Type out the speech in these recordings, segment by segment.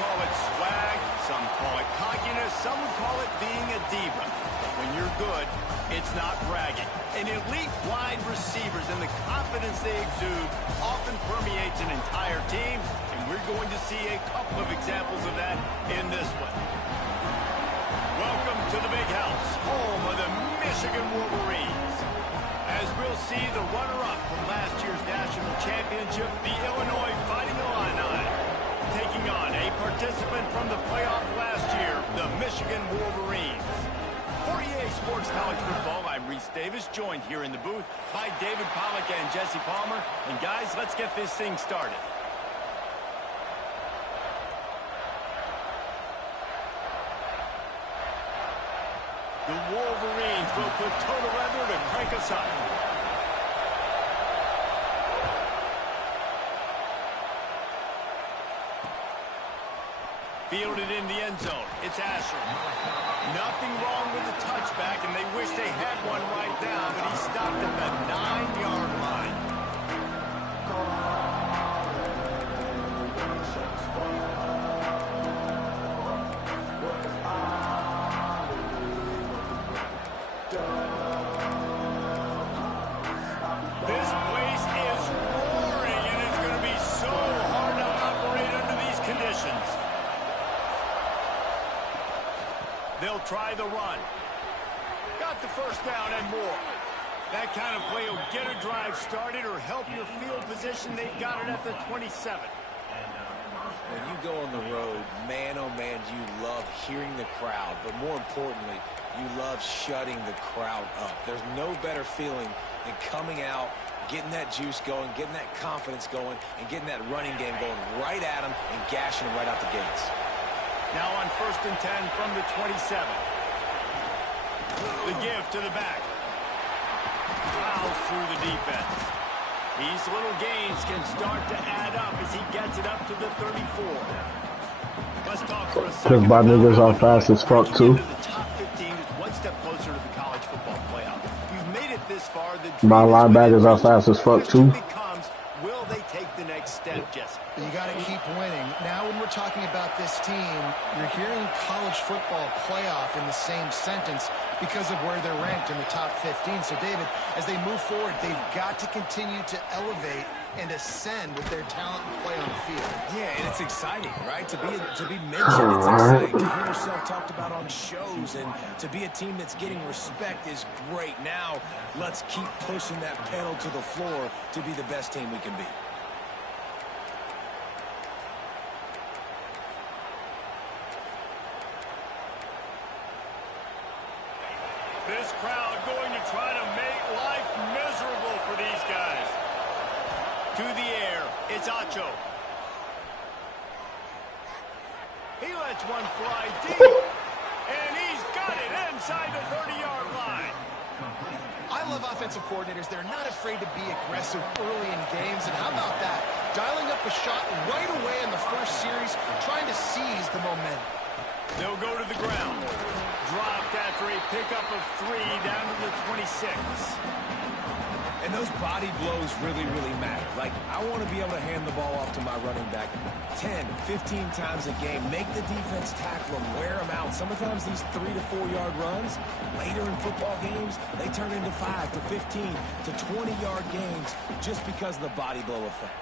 call it swag, some call it cockiness, some would call it being a diva. But when you're good, it's not bragging. And elite wide receivers and the confidence they exude often permeates an entire team, and we're going to see a couple of examples of that in this one. Welcome to the Big House, home of the Michigan Wolverines. As we'll see, the runner-up from last year's national championship, the Illinois Fighting Illini, taking on a participant from the playoff last year, the Michigan Wolverines. For EA Sports College Football, I'm Reese Davis, joined here in the booth by David Pollack and Jesse Palmer. And guys, let's get this thing started. The Wolverines will put total leather to crank us up. Fielded in the end zone. It's Asher. Nothing wrong with the touchback, and they wish they had one right now, but he stopped at the 9-yard line. This place is roaring, and it's going to be so hard to operate under these conditions. They'll try the run. Got the first down and more. That kind of play will get a drive started or help your field position. They've got it at the 27. When you go on the road, man, oh man, you love hearing the crowd. But more importantly, you love shutting the crowd up. There's no better feeling than coming out, getting that juice going, getting that confidence going, and getting that running game going right at them and gashing them right out the gates. Now on 1st and 10 from the 27. The give to the back. Fouls through the defense. These little gains can start to add up as he gets it up to the 34. Let's talk for a second. Because my niggas are fast as fuck too. The top 15 is one step closer to the college football playoff. You've made it this far. My linebackers are fast as fuck too. Will they take the next step, Jesse? You got to keep winning. Now when we're talking about this team, you're hearing college football playoff in the same sentence because of where they're ranked in the top 15. So, David, as they move forward, they've got to continue to elevate and ascend with their talent and play on the field. Yeah, and it's exciting, right? To be mentioned, it's exciting. To hear yourself talked about on shows, and to be a team that's getting respect is great. Now, let's keep pushing that pedal to the floor to be the best team we can be. This crowd going to try to make life miserable for these guys. To the air, it's Acho. He lets one fly deep, and he's got it inside the 30-yard line. I love offensive coordinators. They're not afraid to be aggressive early in games. And how about that? Dialing up a shot right away in the first series, trying to seize the momentum. They'll go to the ground. Dropped after a pickup of 3 down to the 26. And those body blows really, really matter. Like, I want to be able to hand the ball off to my running back 10, 15 times a game. Make the defense tackle them, wear them out. Sometimes these 3 to 4 yard runs, later in football games, they turn into 5 to 15 to 20-yard games just because of the body blow effect.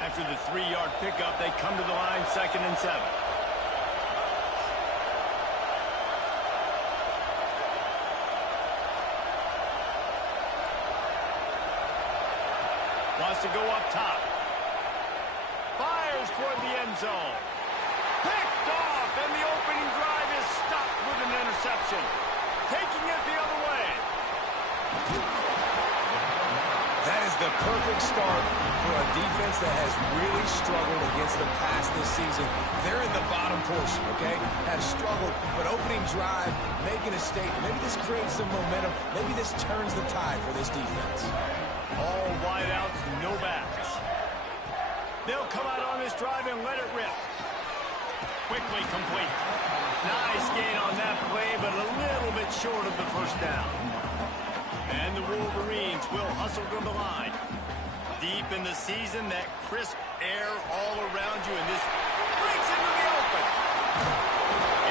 After the 3-yard pickup, they come to the line 2nd and 7. Wants to go up top. Fires toward the end zone. Picked off, and the opening drive is stopped with an interception. Taking it the other way. That is the perfect start for a defense that has really struggled against the pass this season. They're in the bottom portion, okay? Have struggled, but opening drive, making a statement. Maybe this creates some momentum. Maybe this turns the tide for this defense. All wideouts, no backs. They'll come out on this drive and let it rip. Quickly complete. Nice gain on that play, but a little bit short of the first down. And the Wolverines will hustle to the line. Deep in the season, that crisp air all around you, and this Breaks into the open.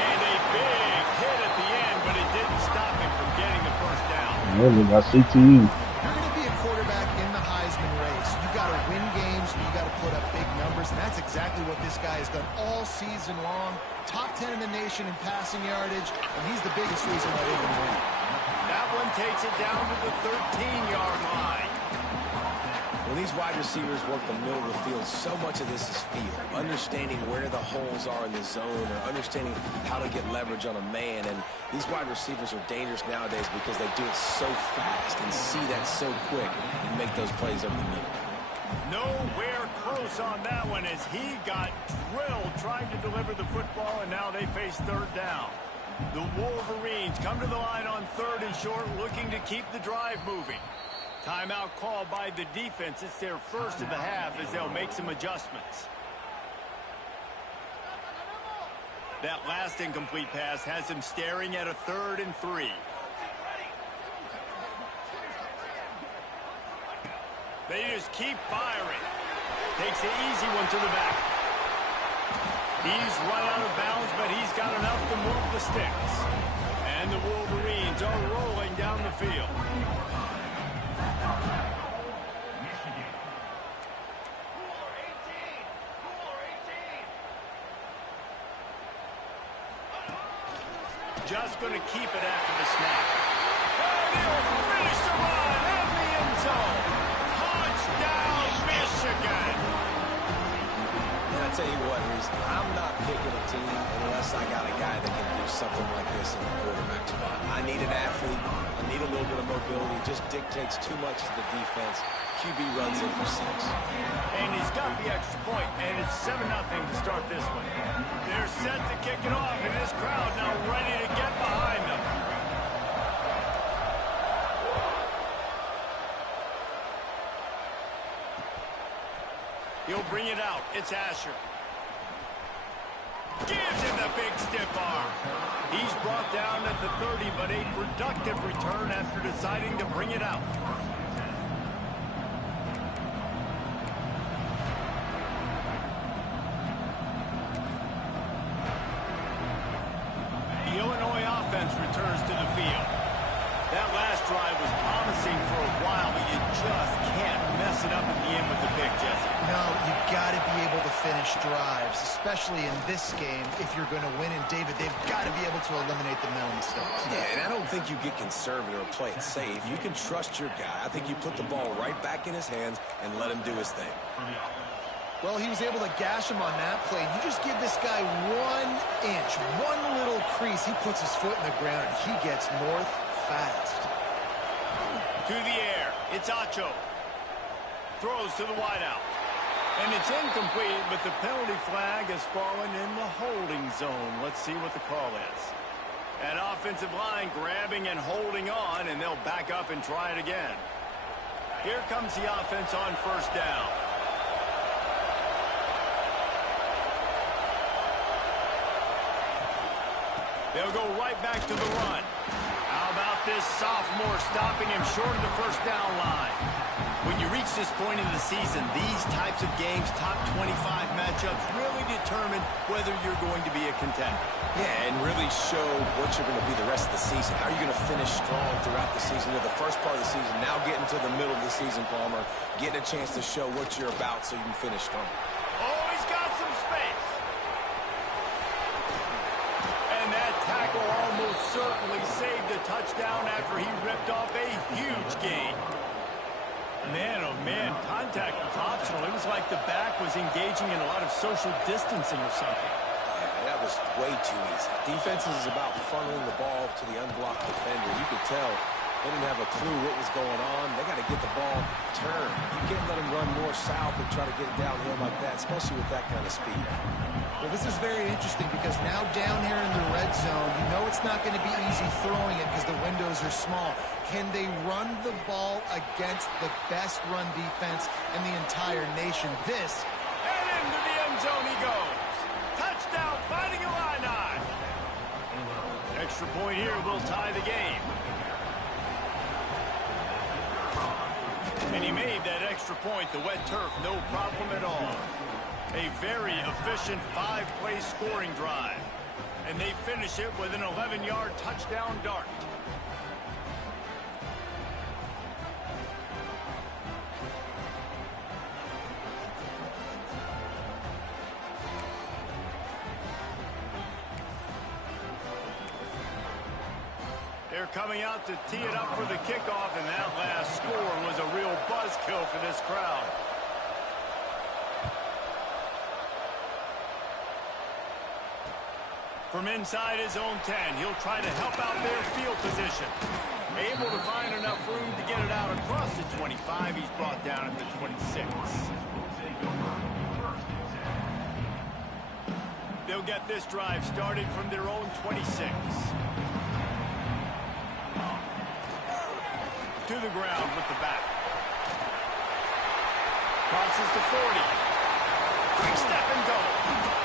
And a big hit at the end, but it didn't stop him from getting the first down. Yeah, they got CTE. You're going to be a quarterback in the Heisman race. You got to win games, and you got to put up big numbers, and that's exactly what this guy has done all season long. Top 10 in the nation in passing yardage, and he's the biggest reason why they can win. That one takes it down to the 13-yard line. When these wide receivers work the middle of the field, so much of this is feel. Understanding where the holes are in the zone or understanding how to get leverage on a man. And these wide receivers are dangerous nowadays because they do it so fast and see that so quick and make those plays over the middle. Nowhere close on that one as he got drilled trying to deliver the football, and now they face third down. The Wolverines come to the line on 3rd and short, looking to keep the drive moving. Timeout called by the defense. It's their first of the half as they'll make some adjustments. That last incomplete pass has him staring at a 3rd and 3. They just keep firing. Takes the easy one to the back. He's run out of bounds, but he's got enough to move the sticks. And the Wolverines are rolling down the field. Just going to keep it after the snap. And he'll finish the run in the end zone. Touchdown, Michigan. And I tell you what, Reese, I'm not picking a team unless I got a guy that can do something like this in the quarterback spot. I need an athlete. I need a little bit of mobility. It just dictates too much to the defense. QB runs in for 6. And he's got the extra point, and it's 7-0 to start this one. They're set to kick it off, and this crowd now ready to get behind them. He'll bring it out. It's Asher. Gives him the big stiff arm. He's brought down at the 30, but a productive return after deciding to bring it out. The Illinois offense returns to the field. That last drive was promising for a while, but you just can't mess it up at the end with the pick, Jesse. No, you got to be able to finish drives, especially in this game if you're going to win. And, David, they've got to be able to eliminate the mental mistakes. Yeah, and I don't think you get conservative or play it safe. You can trust your guy. I think you put the ball right back in his hands and let him do his thing. Well, he was able to gash him on that play. You just give this guy 1 inch, one little crease. He puts his foot in the ground, and he gets north fast. To the air. It's Acho. Throws to the wideout. And it's incomplete, but the penalty flag has fallen in the holding zone. Let's see what the call is. That offensive line grabbing and holding on, and they'll back up and try it again. Here comes the offense on 1st down. They'll go right back to the run. How about this sophomore stopping him short of the 1st down line? When you reach this point in the season, these types of games, top 25 matchups, really determine whether you're going to be a contender. Yeah, and really show what you're going to be the rest of the season. How are you going to finish strong throughout the season? The first part of the season, now getting to the middle of the season, Palmer, getting a chance to show what you're about so you can finish strong. Oh, he's got some space. And that tackle almost certainly saved a touchdown after he ripped off a huge gain. Man, oh man, contact was optional. It was like the back was engaging in a lot of social distancing or something. Yeah, that was way too easy. Defense is about funneling the ball to the unblocked defender. You could tell they didn't have a clue what was going on. They got to get the ball turned. You can't let them run north-south and try to get it downhill like that, especially with that kind of speed. Well, this is very interesting because now down here in the red zone, you know it's not going to be easy throwing it because the windows are small. Can they run the ball against the best run defense in the entire nation? This. And into the end zone he goes. Touchdown, Fighting Illini. Extra point here will tie the game. And he made that extra point, the wet turf, no problem at all. A very efficient 5-play scoring drive. And they finish it with an 11-yard touchdown dart. They're coming out to tee it up for the kickoff, and that last score was a real buzzkill for this crowd. From inside his own 10, he'll try to help out their field position. Able to find enough room to get it out across the 25. He's brought down at the 26. They'll get this drive started from their own 26. To the ground with the back. Crosses the 40. Quick step and go.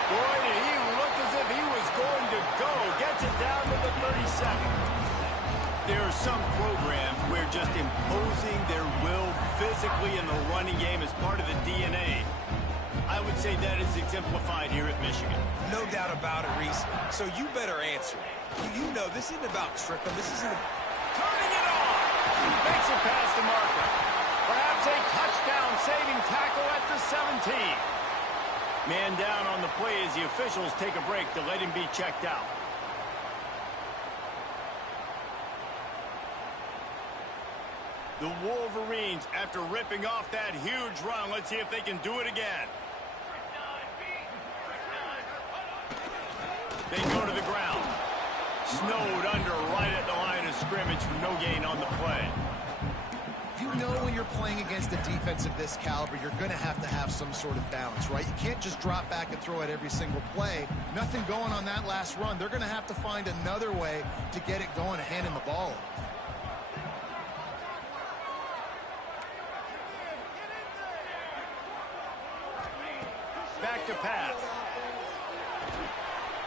Boy, did he look as if he was going to go. Gets it down to the 37. There are some programs where just imposing their will physically in the running game is part of the DNA. I would say that is exemplified here at Michigan. No doubt about it, Reese. So you better answer it. You know this isn't about tripping. This isn't turning it on. Makes it past the marker. Perhaps a touchdown-saving tackle at the 17. Man down on the play as the officials take a break to let him be checked out. The Wolverines, after ripping off that huge run, let's see if they can do it again. They go to the ground. Snowed under right at the line of scrimmage for no gain on the play. You know when you're playing against a defense of this caliber, you're going to have some sort of balance, right? You can't just drop back and throw it every single play. Nothing going on that last run. They're going to have to find another way to get it going and hand him the ball. Back to pass.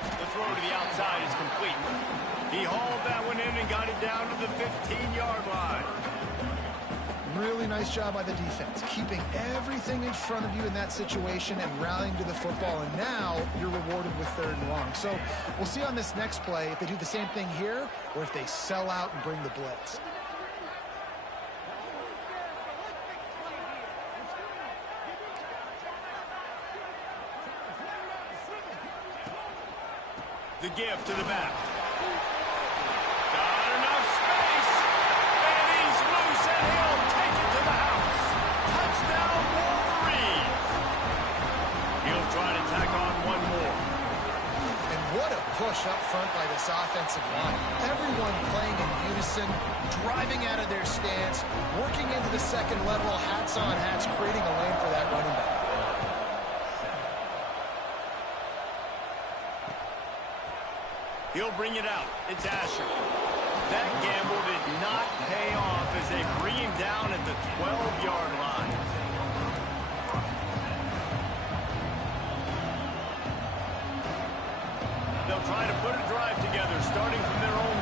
The throw to the outside is complete. He hauled that one in and got it down to the 15-yard line. Really nice job by the defense, keeping everything in front of you in that situation and rallying to the football. And now you're rewarded with 3rd and long. So we'll see on this next play if they do the same thing here or if they sell out and bring the blitz. The give to the back. Got enough space. And he's loose, and he'll take it to the house. Touchdown, Wolverines. He'll try to tack on one more. And what a push up front by this offensive line. Everyone playing in unison, driving out of their stance, working into the second level, hats on hats, creating a lane for that running back. He'll bring it out. It's Asher. That gamble did not pay off as they bring him down at the 12-yard line. They'll try to put a drive together starting from their own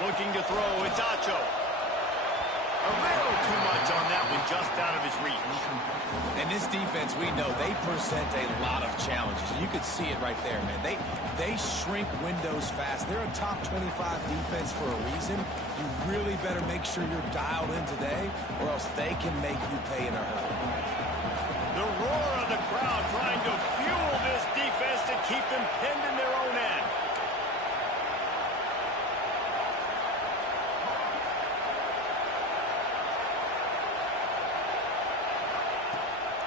12. Looking to throw. It's Acho. A little too much on that one, just out of his reach. And this defense, we know, they present a lot of challenges. You could see it right there, man. They shrink windows fast. They're a top 25 defense for a reason. You really better make sure you're dialed in today, or else they can make you pay in a hurry. The roar of the crowd trying to fuel this defense to keep them pinned in their own end.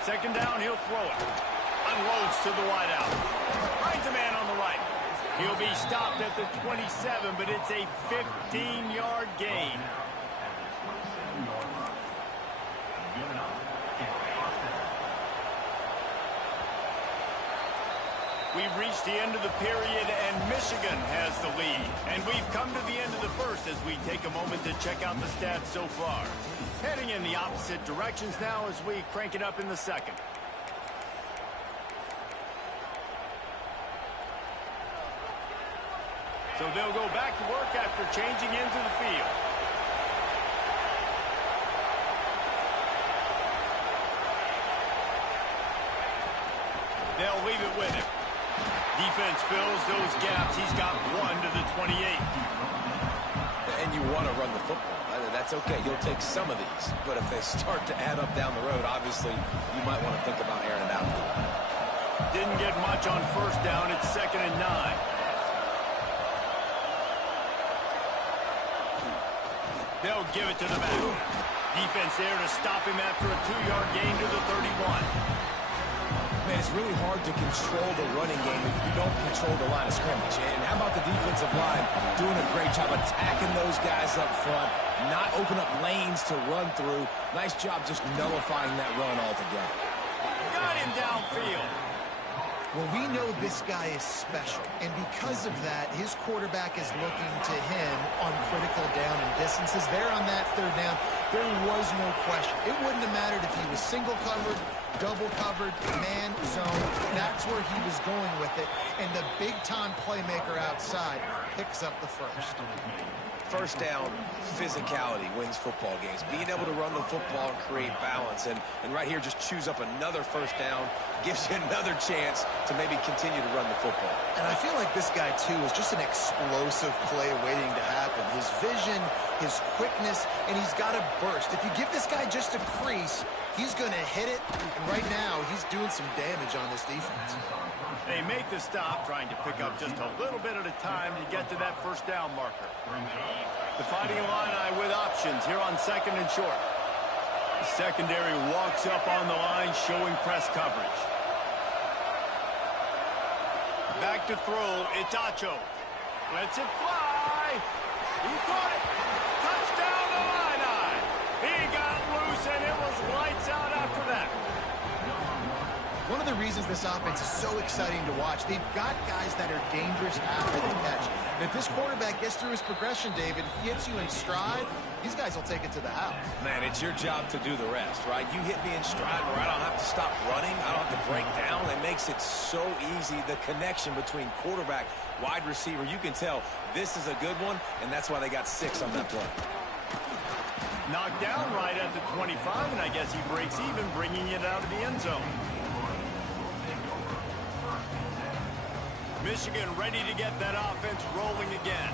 Second down, he'll throw it. Unloads to the wideout. Finds a man on the right. He'll be stopped at the 27, but it's a 15-yard gain. We've reached the end of the period, and Michigan has the lead. And we've come to the end of the first as we take a moment to check out the stats so far. Heading in the opposite directions now as we crank it up in the second. So they'll go back to work after changing into the field. They'll leave it with him. Defense fills those gaps. He's got 1 to the 28. And you want to run the football. That's okay. You'll take some of these. But if they start to add up down the road, obviously, you might want to think about airing it out a little bit. Didn't get much on first down. It's 2nd and 9. They'll give it to the back. Defense there to stop him after a 2-yard gain to the 31. Man, it's really hard to control the running game if you don't control the line of scrimmage. And how about the defensive line doing a great job attacking those guys up front, not open up lanes to run through. Nice job just nullifying that run altogether. Got him downfield. Well, we know this guy is special, and because of that, his quarterback is looking to him on critical down and distances. There on that 3rd down, there was no question. It wouldn't have mattered if he was single covered, double covered, man zone. That's where he was going with it, and the big-time playmaker outside picks up the first. First down, physicality wins football games. Being able to run the football and create balance. And right here, just choose up another first down, gives you another chance to maybe continue to run the football. And I feel like this guy, too, is just an explosive play waiting to happen. His vision, his quickness, and he's got a burst. If you give this guy just a crease, he's going to hit it. And right now, he's doing some damage on this defense. They make the stop, trying to pick up just a little bit at a time to get to that first down marker. The Fighting Illini with options here on 2nd and short. The secondary walks up on the line, showing press coverage. Back to throw, it's Acho. Lets it fly. He caught it. Touchdown Illini. He got loose, and it was lights out after that. One of the reasons this offense is so exciting to watch, they've got guys that are dangerous after the catch. And if this quarterback gets through his progression, David, gets you in stride, these guys will take it to the house. Man, it's your job to do the rest, right? You hit me in stride where I don't have to stop running. I don't have to break down. It makes it so easy, the connection between quarterback, wide receiver. You can tell this is a good one, and that's why they got 6 on that play. Knocked down right at the 25, and I guess he breaks even, bringing it out of the end zone. Michigan ready to get that offense rolling again.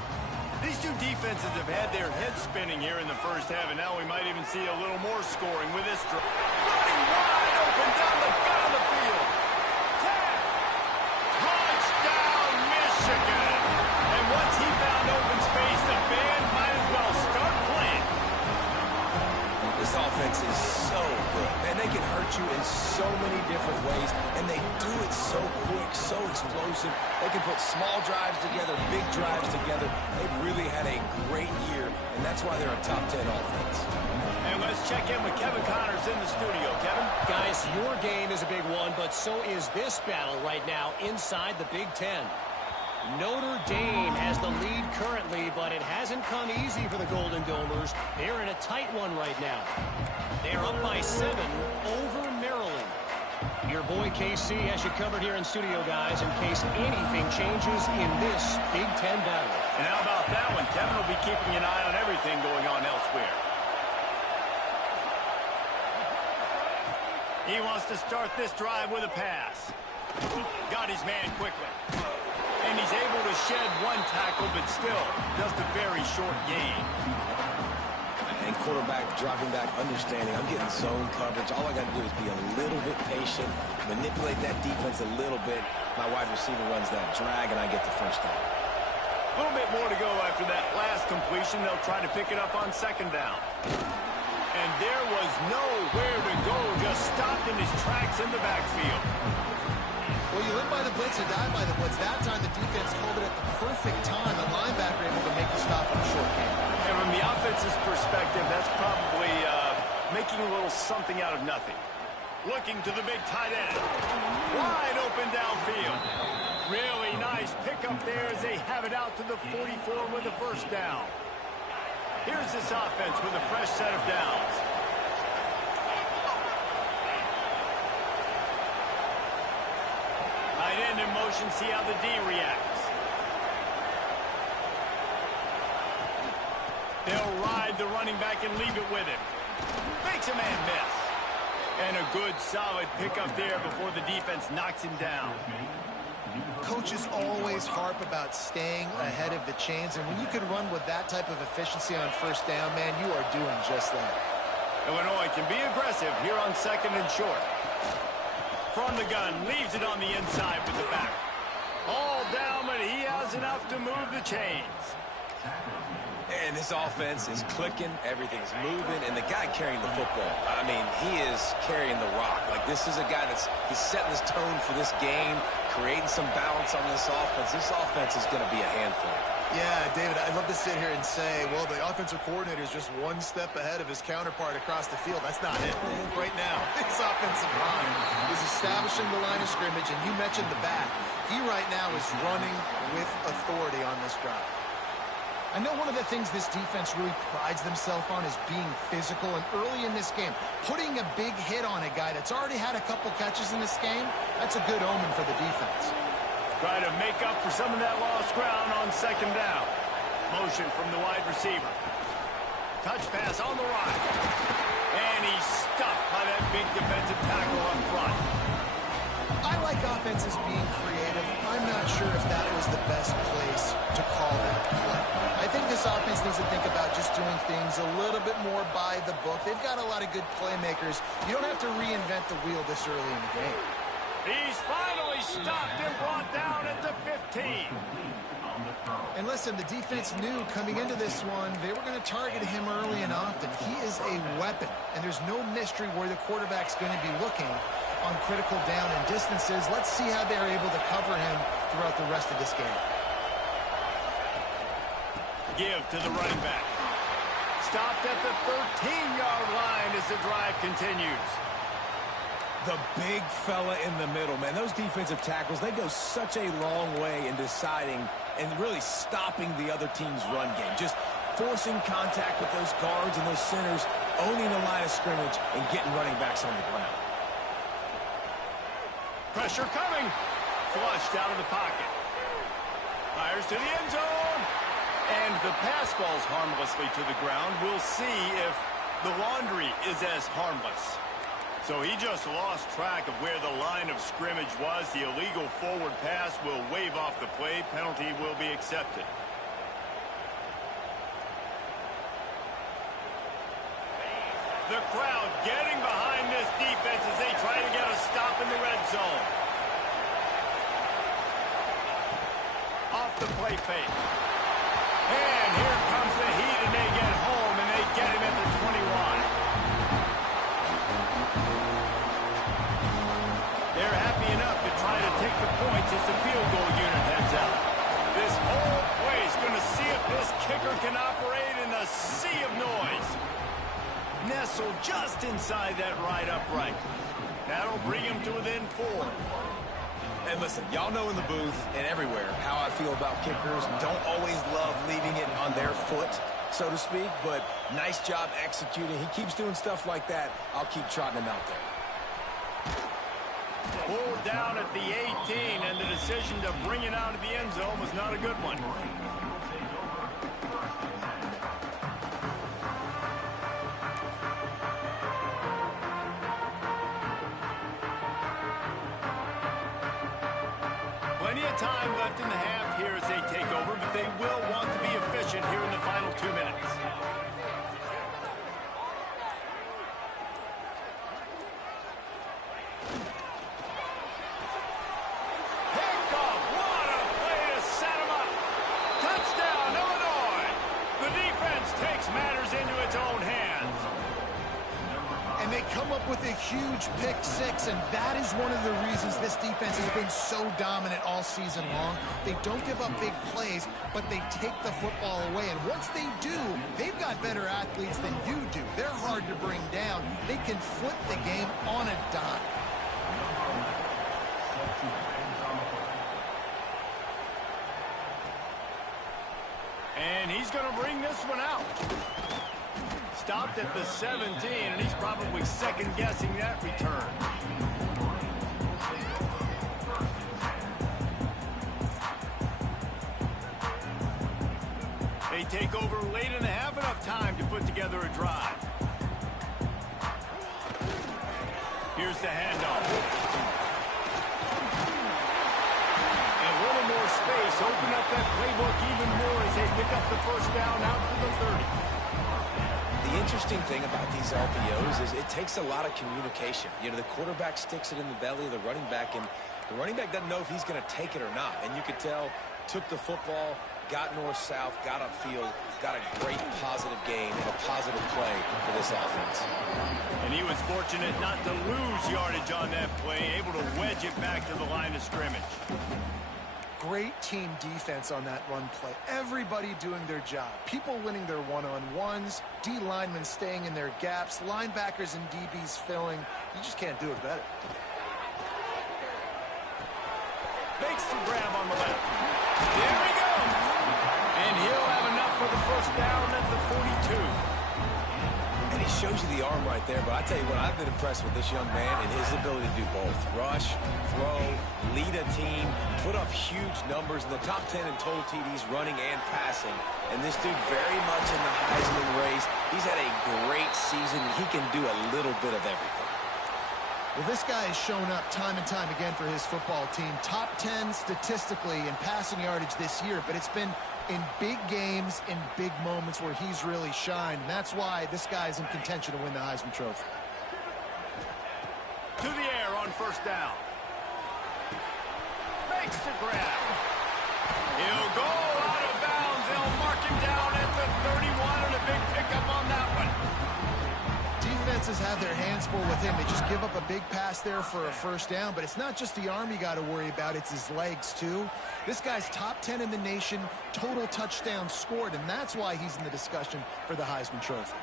These two defenses have had their heads spinning here in the first half, and now we might even see a little more scoring with this drive. Running wide open down the gut of the field. Touchdown, Michigan! And once he found open space, the band might as well start playing. This offense is so good. Man, they can hurt you in so many different ways, and they do it so quick, so explosive. They can put small drives together, big drives together. They've really had a great year, and that's why they're a top 10 offense. And let's check in with Kevin Connors in the studio. Kevin? Guys, your game is a big one, but so is this battle right now inside the Big Ten. Notre Dame has the lead currently, but it hasn't come easy for the Golden Domers. They're in a tight one right now. They're up by 7 over Maryland. Your boy KC has you covered here in studio, guys, in case anything changes in this Big Ten battle. And how about that one? Kevin will be keeping an eye on everything going on elsewhere. He wants to start this drive with a pass. Got his man quickly. And he's able to shed 1 tackle, but still just a very short gain. And quarterback dropping back, understanding I'm getting zone coverage. All I got to do is be a little bit patient, manipulate that defense a little bit. My wide receiver runs that drag, and I get the first down. A little bit more to go after that last completion. They'll try to pick it up on 2nd down. And there was nowhere to go, just stopped in his tracks in the backfield. Well, you live by the blitz, you die by the blitz. That time the defense called it at the perfect time. The linebacker able to make the stop in a short game. And from the offense's perspective, that's probably making a little something out of nothing. Looking to the big tight end. Wide open downfield. Really nice pickup there as they have it out to the 44 with the first down. Here's this offense with a fresh set of downs. Tight end in motion, see how the D reacts. They'll ride the running back and leave it with him. Makes a man miss. And a good, solid pickup there before the defense knocks him down. Coaches always harp about staying ahead of the chains, and when you can run with that type of efficiency on first down, man, you are doing just that. Illinois can be aggressive here on 2nd and short. From the gun, leaves it on the inside with the back. All down, but he has enough to move the chains. And this offense is clicking, everything's moving, and the guy carrying the football, I mean, he is carrying the rock. Like, this is a guy he's setting his tone for this game, creating some balance on this offense. This offense is going to be a handful. Yeah, David, I'd love to sit here and say, well, the offensive coordinator is just one step ahead of his counterpart across the field. That's not it. Right now, his offensive line is establishing the line of scrimmage, and you mentioned the back. He right now is running with authority on this drive. I know one of the things this defense really prides themselves on is being physical, and early in this game, putting a big hit on a guy that's already had a couple catches in this game, that's a good omen for the defense. Try to make up for some of that lost ground on 2nd down. Motion from the wide receiver. Touch pass on the right. And he's stuffed by that big defensive tackle up front. I like offenses being creative. I'm not sure if that was the best place to call that play. I think this offense needs to think about just doing things a little bit more by the book. They've got a lot of good playmakers. You don't have to reinvent the wheel this early in the game. He's finally stopped and brought down at the 15. And listen, the defense knew coming into this one, they were going to target him early and often. He is a weapon, and there's no mystery where the quarterback's going to be looking on critical down and distances. Let's see how they're able to cover him throughout the rest of this game. Give to the running back. Stopped at the 13-yard line as the drive continues. The big fella in the middle, man. Those defensive tackles, they go such a long way in deciding and really stopping the other team's run game. Just forcing contact with those guards and those centers, owning the line of scrimmage, and getting running backs on the ground. Pressure coming. Flushed out of the pocket. Fires to the end zone. And the pass falls harmlessly to the ground. We'll see if the laundry is as harmless. So he just lost track of where the line of scrimmage was. The illegal forward pass will wave off the play. Penalty will be accepted. The crowd getting behind this defense as they try to get a stop in the red zone. Off the play fake. And here comes the heat, and they get home, and they get him at the 21. They're happy enough to try to take the points as the field goal unit heads out. This whole play is going to see if this kicker can operate in a sea of noise. Nestled just inside that right upright. That'll bring him to within 4. And listen, y'all know in the booth and everywhere how I feel about kickers. Don't always love leaving it on their foot, so to speak, but nice job executing. He keeps doing stuff like that. I'll keep trotting him out there. Pulled down at the 18, and the decision to bring it out of the end zone was not a good one. Plenty of time left in the half here as they take over, but they will want to be efficient here in the final 2 minutes. Pickoff! What a play to set him up! Touchdown, Illinois! The defense takes matters into its own hands. And they come up with a huge pick six, and that is one of the reasons this defense has been so dominant all season long. They don't give up big plays, but they take the football away. And once they do, they've got better athletes than you do. They're hard to bring down. They can flip the game on a dime. And he's going to bring this one out. Stopped at the 17, and he's probably second-guessing that return. They take over late and have enough time to put together a drive. Here's the handoff. And a little more space. Open up that playbook even more as they pick up the first down out to the 30. The interesting thing about these RPOs is it takes a lot of communication. You know, the quarterback sticks it in the belly of the running back, and the running back doesn't know if he's going to take it or not. And you could tell, took the football, got north-south, got upfield, got a great positive gain and a positive play for this offense. And he was fortunate not to lose yardage on that play, able to wedge it back to the line of scrimmage. Great team defense on that run play. Everybody doing their job. People winning their one-on-ones, D linemen staying in their gaps, linebackers and DBs filling. You just can't do it better. Makes the grab on the left. There he goes. And he'll have enough for the first down at the 42. And he shows you the arm right there, but I tell you what, I've been impressed with this young man and his ability to do both. Rush, throw, lead a team, put up huge numbers in the top 10 in total TDs running and passing. And this dude very much in the Heisman race. He's had a great season. He can do a little bit of everything. Well, this guy has shown up time and time again for his football team. Top 10 statistically in passing yardage this year, but it's been in big games, in big moments where he's really shined. And that's why this guy's in contention to win the Heisman Trophy. To the air on first down. Makes the grab. He'll go out of bounds. They'll mark him down at the 31 and a big pickup on that one. Defenses have their hands full with him. They just give up a big pass there for a first down, but it's not just the arm you got to worry about, it's his legs too. This guy's top 10 in the nation, total touchdowns scored, and that's why he's in the discussion for the Heisman Trophy.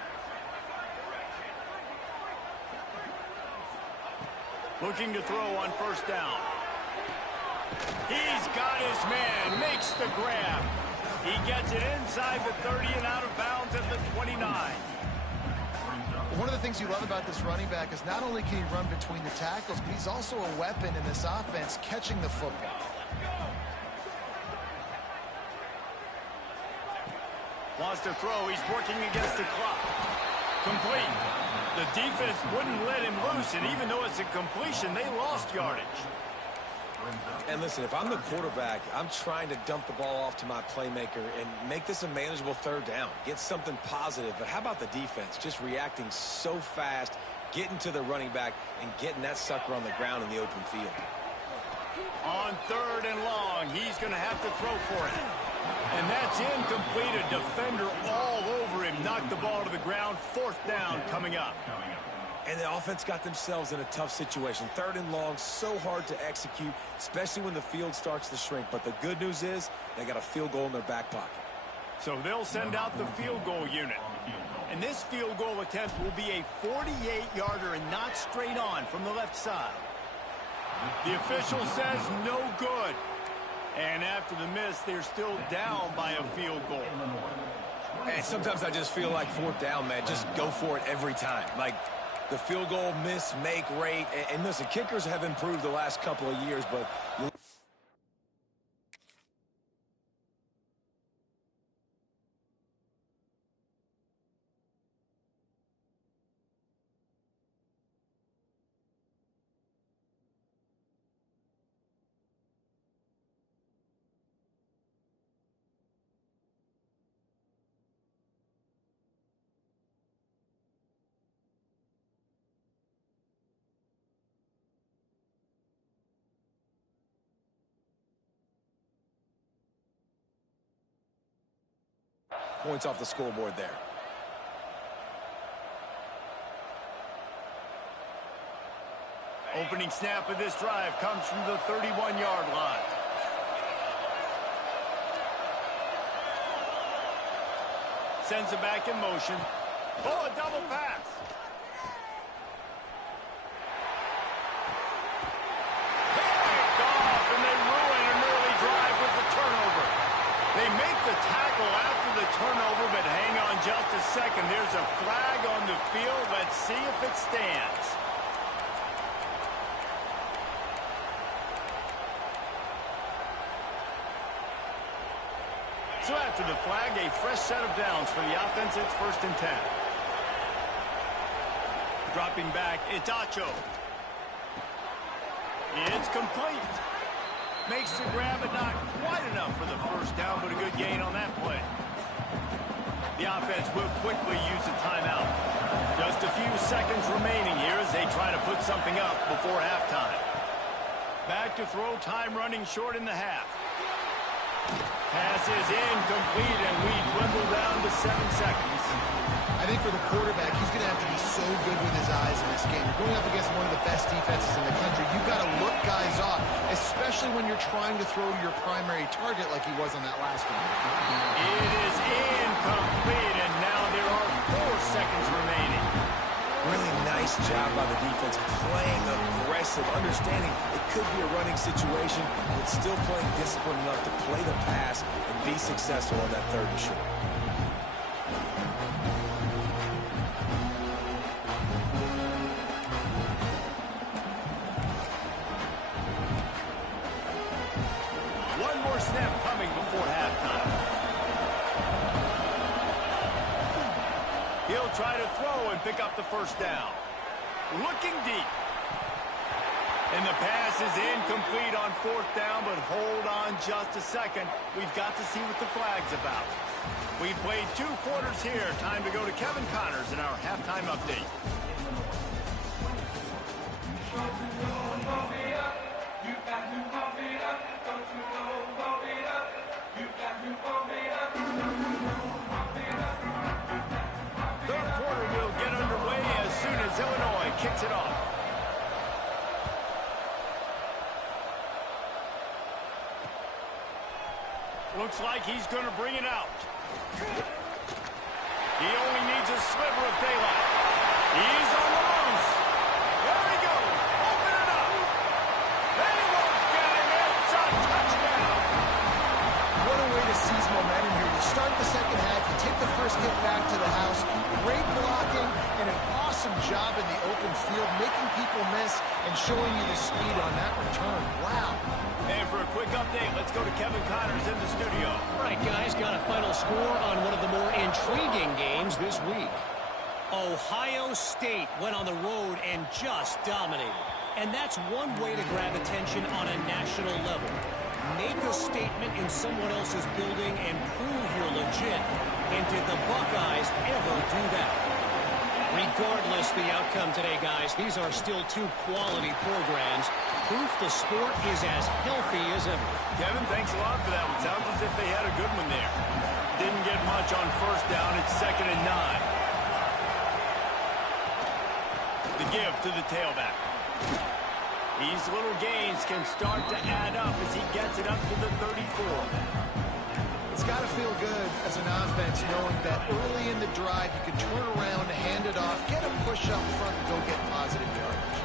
Looking to throw on first down. He's got his man, makes the grab. He gets it inside the 30 and out of bounds at the 29. One of the things you love about this running back is not only can he run between the tackles, but he's also a weapon in this offense catching the football. Wants to throw. He's working against the clock. Complete. The defense wouldn't let him loose, and even though it's a completion, they lost yardage. And listen, if I'm the quarterback, I'm trying to dump the ball off to my playmaker and make this a manageable third down. Get something positive. But how about the defense? Just reacting so fast, getting to the running back, and getting that sucker on the ground in the open field. On third and long, he's going to have to throw for it. And that's incomplete. A defender all over him. Knocked the ball to the ground. Fourth down coming up. And the offense got themselves in a tough situation. Third and long, so hard to execute, especially when the field starts to shrink. But the good news is they got a field goal in their back pocket. So they'll send out the field goal unit. And this field goal attempt will be a 48-yarder and not straight on from the left side. The official says no good. And after the miss, they're still down by a field goal. And sometimes I just feel like fourth down, man. Just go for it every time. Like, the field goal miss, make rate. And listen, kickers have improved the last couple of years, but points off the scoreboard there. Opening snap of this drive comes from the 31-yard line. Sends it back in motion. Oh, a double pass. Picked off, and they ruin an early drive with the turnover. They make the tackle after the turnover, but hang on just a second. There's a flag on the field. Let's see if it stands. So after the flag, a fresh set of downs for the offense. It's 1st and 10. Dropping back, it's Acho. It's complete. Makes the grab, but not quite enough for the first down, but a good gain on that play. The offense will quickly use a timeout. Just a few seconds remaining here as they try to put something up before halftime. Back to throw, time running short in the half. Pass is incomplete, and we dwindle down to 7 seconds. I think for the quarterback, he's going to have to be so good with his eyes in this game. You're going up against one of the best defenses in the country. You've got to look guys off, especially when you're trying to throw to your primary target like he was on that last one. It is incomplete, and now there are 4 seconds remaining. Really nice job by the defense, playing aggressive, understanding it could be a running situation, but still playing disciplined enough to play the pass and be successful on that 3rd and short. One more snap coming before halftime. He'll try to throw and pick up the first down. Looking deep. And the pass is incomplete on 4th down, but hold on just a second. We've got to see what the flag's about. We've played 2 quarters here. Time to go to Kevin Connors in our halftime update. Third quarter will get underway as soon as Illinois kicks it off. Looks like he's going to bring it out. He only needs a sliver of daylight. He's on the loose. There he goes. Open it up. They won't get him. It's a touchdown. What a way to seize momentum here. You start the second half, you take the first hit back to the house. Great blocking and an awesome job in the open field, making people miss and showing you the speed on that return. Wow. And for a quick update, let's go to Kevin Connors in the studio. All right, guys, got a final score on one of the more intriguing games this week. Ohio State went on the road and just dominated. And that's one way to grab attention on a national level. Make a statement in someone else's building and prove you're legit. And did the Buckeyes ever do that? Regardless the outcome today, guys, these are still 2 quality programs. Proof the sport is as healthy as ever. Kevin, thanks a lot for that one. Sounds as if they had a good one there. Didn't get much on 1st down. It's 2nd and 9. The give to the tailback. These little gains can start to add up as he gets it up to the 34. It's got to feel good as an offense knowing that early in the drive you can turn around, hand it off, get a push up front, and go get positive yardage.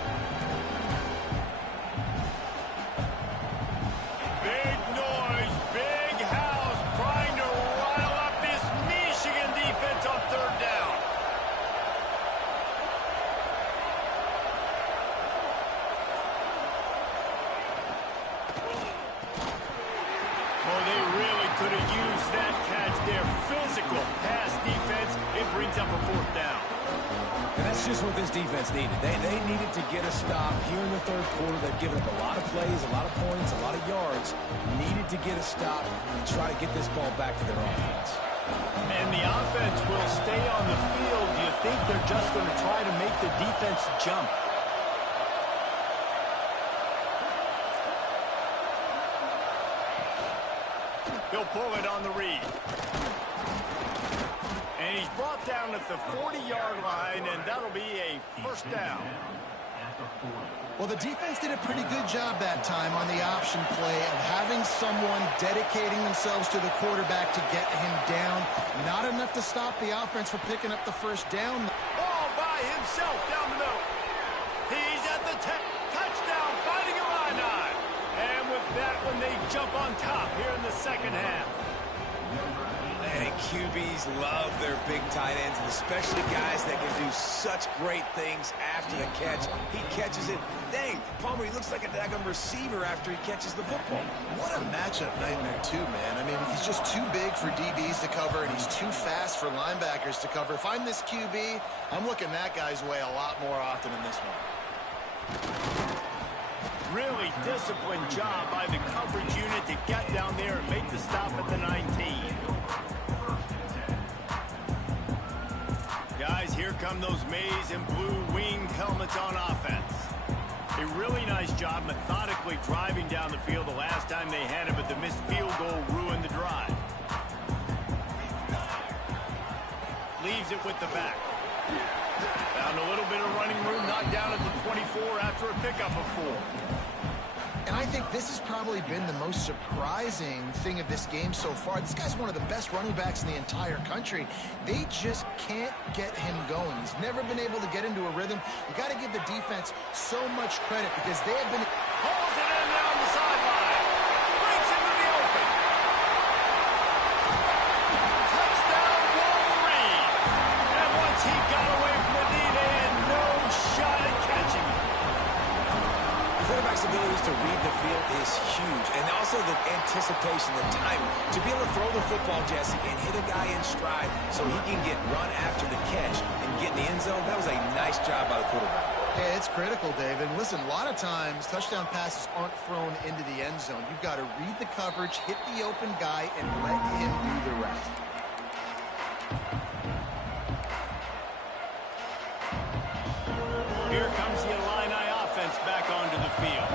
Big noise, big house, trying to rile up this Michigan defense on 3rd down. Oh, they really could have used that catch there. Physical pass defense. It brings up a 4th down. And that's just what this defense needed. They needed to get a stop here in the 3rd quarter. They've given up a lot of plays, a lot of points, a lot of yards. Needed to get a stop and try to get this ball back to their offense. And the offense will stay on the field. Do you think they're just going to try to make the defense jump? He'll pull it on the read. And he's brought down at the 40-yard line, and that'll be a 1st down. Well, the defense did a pretty good job that time on the option play of having someone dedicating themselves to the quarterback to get him down. Not enough to stop the offense from picking up the 1st down. All by himself down the middle. He's at the touchdown, fighting Illini. And with that one, they jump on top here in the 2nd half. And QBs love their big tight ends, and especially guys that can do such great things after the catch. He catches it. Dang, Palmer, he looks like a daggum receiver after he catches the football. What a matchup nightmare, too, man. I mean, he's just too big for DBs to cover, and he's too fast for linebackers to cover. If I'm this QB, I'm looking that guy's way a lot more often than this one. Really disciplined job by the coverage unit to get down there and make the stop at the 19. Guys, here come those maize and blue wing helmets on offense. A really nice job methodically driving down the field the last time they had it, but the missed field goal ruined the drive. Leaves it with the back. Found a little bit of running room, knocked down at the 24 after a pickup of 4. And I think this has probably been the most surprising thing of this game so far. This guy's one of the best running backs in the entire country. They just can't get him going. He's never been able to get into a rhythm. You got to give the defense so much credit because they have been... Pulls it in down the sideline. Breaks into the open. Touchdown, Wolverine. And once he got away from the D, they had no shot at catching him. Quarterback's abilities to read the field is huge, and also the anticipation, the timing. To be able to throw the football, Jesse, and hit a guy in stride so he can get run after the catch and get in the end zone, that was a nice job by the quarterback. Yeah, it's critical, David. Listen, a lot of times touchdown passes aren't thrown into the end zone. You've got to read the coverage, hit the open guy, and let him do the rest. Here comes the Illini offense back onto the field.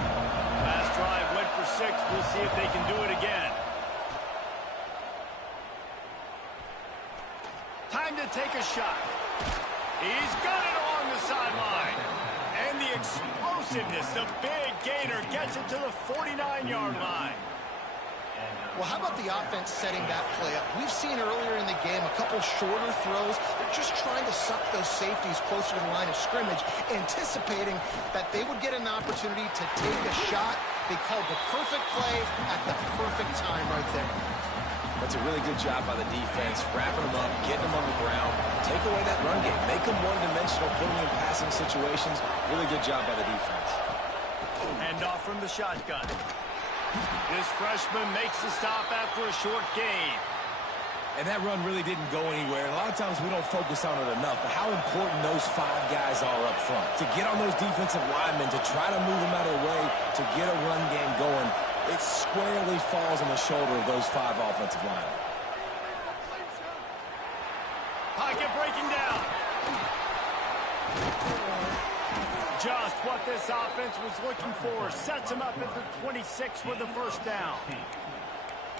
Last drive went for 6. We'll see if they can do it again. Time to take a shot. He's got it along the sideline. And the explosiveness, the big gainer gets it to the 49-yard line. Well, how about the offense setting that play up? We've seen earlier in the game a couple shorter throws. They're just trying to suck those safeties closer to the line of scrimmage, anticipating that they would get an opportunity to take a shot. They called the perfect play at the perfect time right there. That's a really good job by the defense, wrapping them up, getting them on the ground, take away that run game, make them one-dimensional, put them in passing situations. Really good job by the defense. Hand off from the shotgun. This freshman makes the stop after a short gain. And that run really didn't go anywhere. A lot of times we don't focus on it enough, but how important those 5 guys are up front. To get on those defensive linemen, to try to move them out of the way, to get a run game going, it squarely falls on the shoulder of those 5 offensive linemen. Pocket breaking down. Just what this offense was looking for. Sets him up at the 26 for the first down.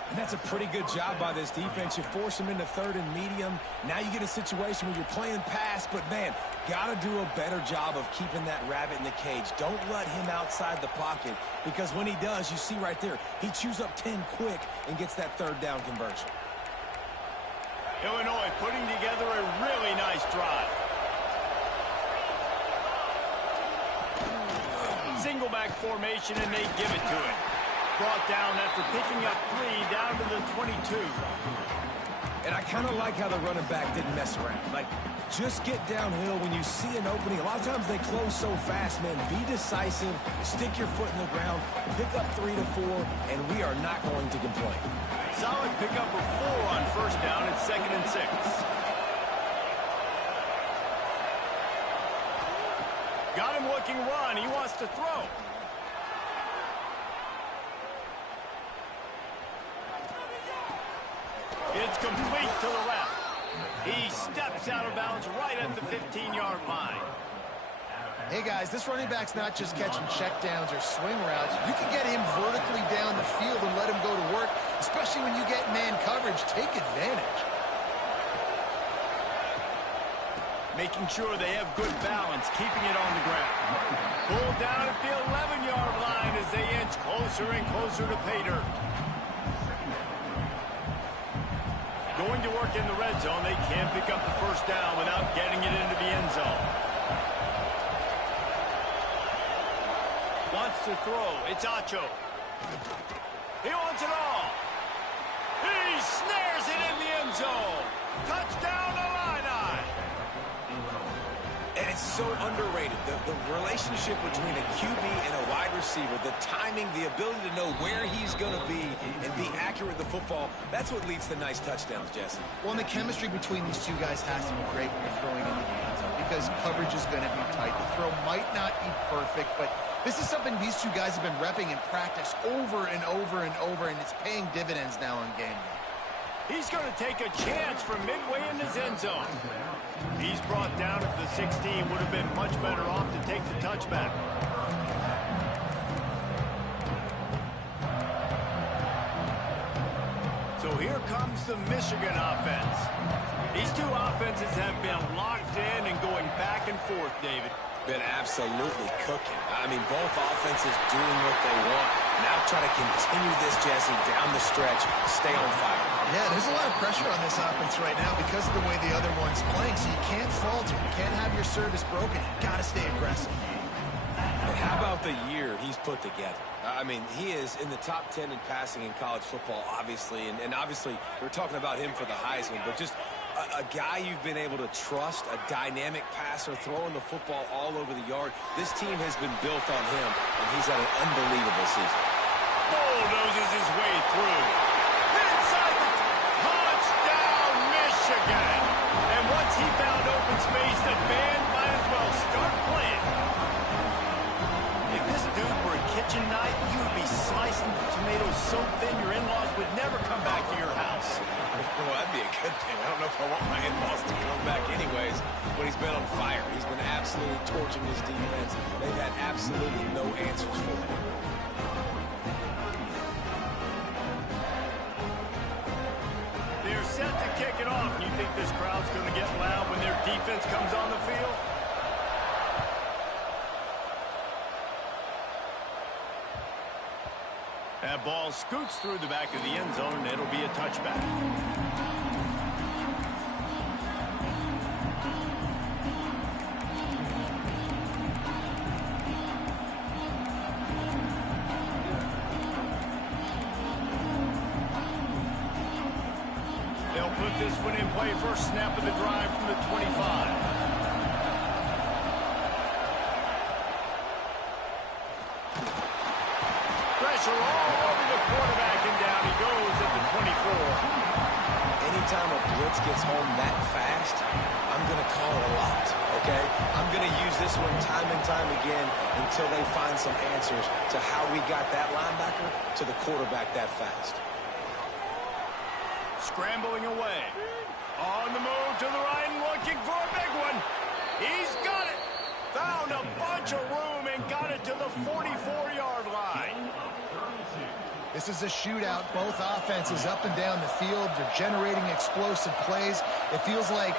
And that's a pretty good job by this defense. You force them into 3rd and medium. Now you get a situation where you're playing pass, but, man, got to do a better job of keeping that rabbit in the cage. Don't let him outside the pocket because when he does, you see right there, he chews up 10 quick and gets that 3rd down conversion. Illinois putting together a really nice drive. Single back formation, and they give it to it. Brought down after picking up 3 down to the 22. And I kind of like how the running back didn't mess around. Like, just get downhill when you see an opening. A lot of times they close so fast, man. Be decisive, stick your foot in the ground, pick up 3 to 4, and we are not going to complain. Solid pickup of 4 on first down at 2nd and 6. Got him looking run. He wants to throw. It's complete to the left. He steps out of bounds right at the 15-yard line. Hey, guys, this running back's not just catching checkdowns or swing routes. You can get him vertically down the field and let him go to work, especially when you get man coverage. Take advantage. Making sure they have good balance, keeping it on the ground. Pulled down at the 11-yard line as they inch closer and closer to pay dirt. Going to work in the red zone. They can't pick up the first down without getting it into the end zone. Wants to throw. It's Acho. He wants it all. He snares it in the end zone. Touchdown, Illini! And it's so underrated. The relationship between a QB and a wide receiver, the timing, the ability to know where he's going to be and be accurate with the football, that's what leads to nice touchdowns, Jesse. Well, and the chemistry between these two guys has to be great when you're throwing into the end zone because coverage is going to be tight. The throw might not be perfect, but this is something these two guys have been repping in practice over and over and over, and it's paying dividends now in game day. He's going to take a chance from midway in his end zone. He's brought down at the 16. Would have been much better off to take the touchback. So here comes the Michigan offense. These two offenses have been locked in and going back and forth, David. Been absolutely cooking. I mean, both offenses doing what they want. Now try to continue this, Jesse, down the stretch, stay on fire. Yeah, there's a lot of pressure on this offense right now because of the way the other one's playing, so you can't falter. You can't have your service broken. You got to stay aggressive. And how about the year he's put together? I mean, he is in the top 10 in passing in college football, obviously. And obviously, we're talking about him for the Heisman, but just a guy you've been able to trust, a dynamic passer, throwing the football all over the yard. This team has been built on him, and he's had an unbelievable season. Bulldozes his way through. Inside the touchdown, Michigan. And once he found open space, the band might as well start playing. If this dude were a kitchen knife, you would be slicing tomatoes so thin your in-laws would never come back to your house. Well, that'd be a good thing. I don't know if I want my in-laws to come back anyways, but he's been on fire. He's been absolutely torching his defense. They've had absolutely no answers for him. They're set to kick it off. You think this crowd's going to get loud when their defense comes on the field? That ball scoots through the back of the end zone, and it'll be a touchback. They'll put this one in play first snap of the drive from the 25. Pressure all over the quarterback, and down he goes at the 24. Anytime a blitz gets home that fast, I'm going to call it a lot, okay? I'm going to use this one time and time again until they find some answers to how we got that linebacker to the quarterback that fast. Scrambling away. On the move to the right and looking for a big one. He's got it. Found a bunch of room and got it to the 44-yard line. This is a shootout. Both offenses up and down the field. They're generating explosive plays. It feels like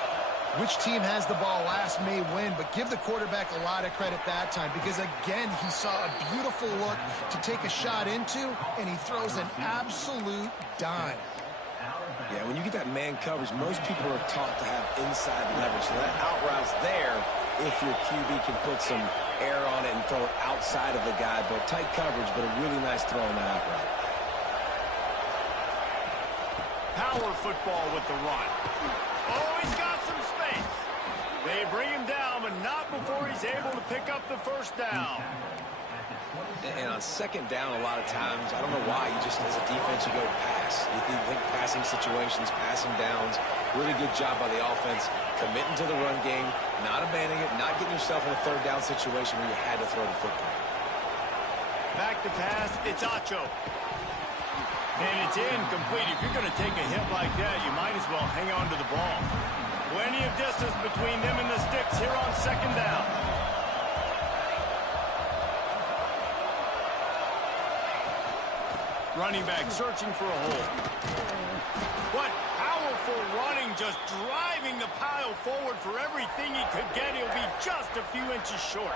which team has the ball last may win, but give the quarterback a lot of credit that time because, again, he saw a beautiful look to take a shot into, and he throws an absolute dime. Yeah, when you get that man coverage, most people are taught to have inside leverage. So that out route's there if your QB can put some air on it and throw it outside of the guy. But tight coverage, but a really nice throw on that out route. Power football with the run. Oh, he's got some space. They bring him down, but not before he's able to pick up the first down. And on second down, a lot of times, I don't know why, you just, as a defense, you go pass. You think passing situations, passing downs. Really good job by the offense, committing to the run game, not abandoning it, not getting yourself in a third down situation where you had to throw the football. Back to pass, it's Acho. And it's incomplete. If you're going to take a hit like that, you might as well hang on to the ball. Plenty of distance between them and the sticks here on second down. Running back searching for a hole. What powerful running, just driving the pile forward for everything he could get. He'll be just a few inches short.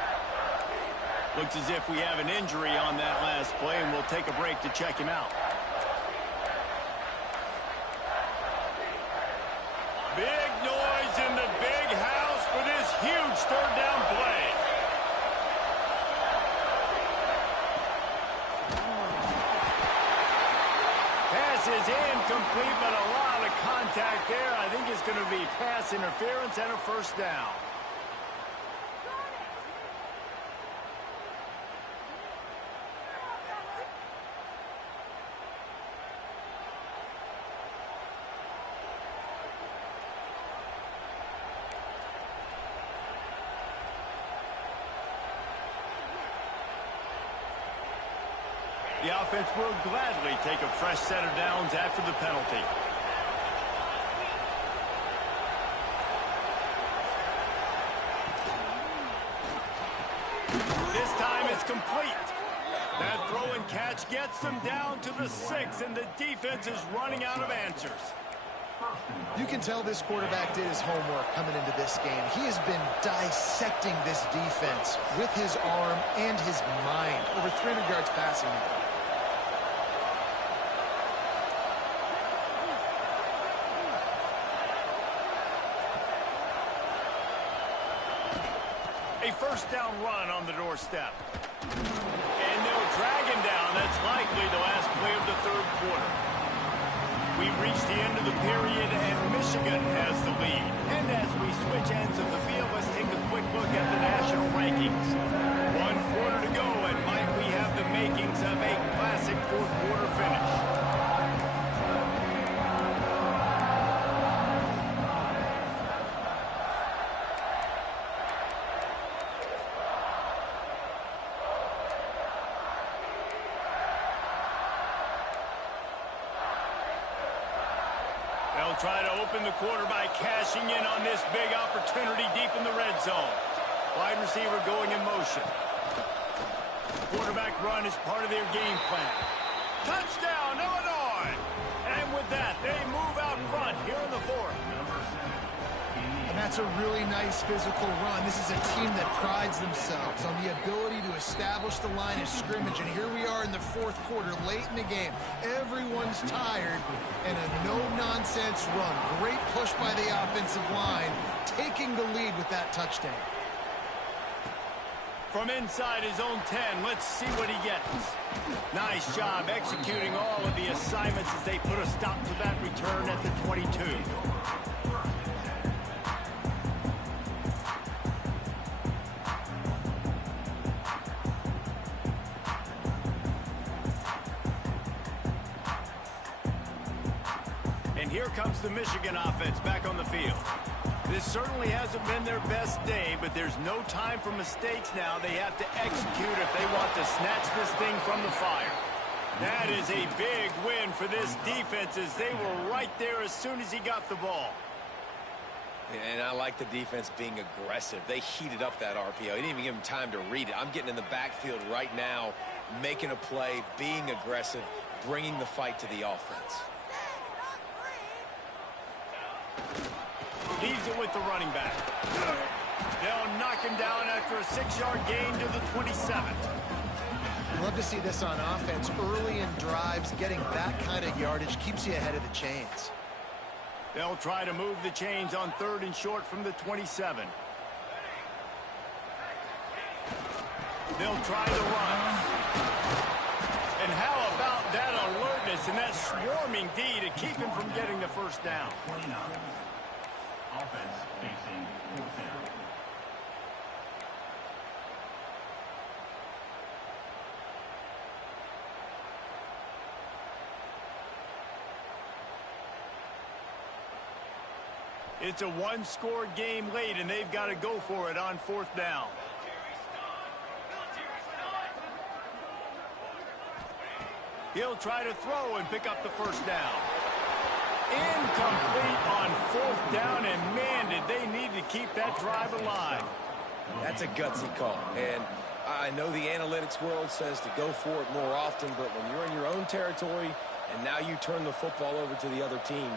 Looks as if we have an injury on that last play, and we'll take a break to check him out. Big noise in the big house for this huge third down play. Pass is incomplete, but a lot of contact there. I think it's going to be pass interference and a first down. The offense will gladly take a fresh set of downs after the penalty. This time it's complete. That throw and catch gets them down to the 6, and the defense is running out of answers. You can tell this quarterback did his homework coming into this game. He has been dissecting this defense with his arm and his mind. Over 300 yards passing now. A first down run on the doorstep. And they'll drag him down. That's likely the last play of the third quarter. We've reached the end of the period, and Michigan has the lead. And as we switch ends of the field, let's take a quick look at the national rankings. 1 quarter to go, and might we have the makings of a classic fourth quarter finish. They'll try to open the quarter by cashing in on this big opportunity deep in the red zone. Wide receiver going in motion. Quarterback run is part of their game plan. Touchdown, Illinois! And with that, they move out front here in the fourth. And that's a really nice physical run. This is a team that prides themselves on the ability to establish the line of scrimmage. And here we are in the fourth quarter, late in the game. Everyone's tired, and a no-nonsense run. Great push by the offensive line, taking the lead with that touchdown. From inside his own 10, let's see what he gets. Nice job executing all of the assignments as they put a stop to that return at the 22. And here comes the Michigan offense back on the field. This certainly hasn't been their best day, but there's no time for mistakes now. They have to execute if they want to snatch this thing from the fire. That is a big win for this defense, as they were right there as soon as he got the ball. And I like the defense being aggressive. They heated up that RPO. He didn't even give him time to read it. I'm getting in the backfield right now, making a play, being aggressive, bringing the fight to the offense. Leaves it with the running back. They'll knock him down after a 6-yard gain to the 27. Love to see this on offense. Early in drives, getting that kind of yardage keeps you ahead of the chains. They'll try to move the chains on 3rd and short from the 27. They'll try the run. And how about that alertness and that swarming D to keep him from getting the first down? Offense facing 4th down. It's a 1-score game late, and they've got to go for it on 4th down. He'll try to throw and pick up the first down. Incomplete on 4th down, and man, did they need to keep that drive alive. That's a gutsy call. And I know the analytics world says to go for it more often, but when you're in your own territory and now you turn the football over to the other team,